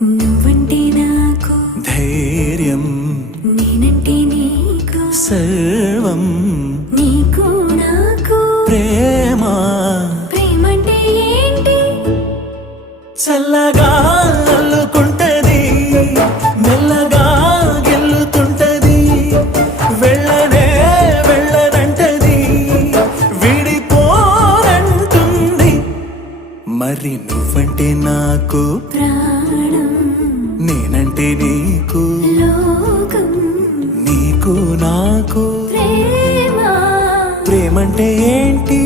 నువ్వంటే నాకు ధైర్యం, నేనంటే నీకు సర్వం, నీకు నాకు ప్రేమ. ప్రేమంటే ఏంటి? చల్లగా అల్లుకుంటది, మెల్లగా గెల్లుతుంటది, వెళ్ళనే వెళ్ళనంటది, విడిపోనంటుంది. మరి నువ్వంటే నాకు ప్రాణం, నేనంటే నీకు లోకం, నీకు నాకు ప్రేమ. ప్రేమంటే ఏంటి?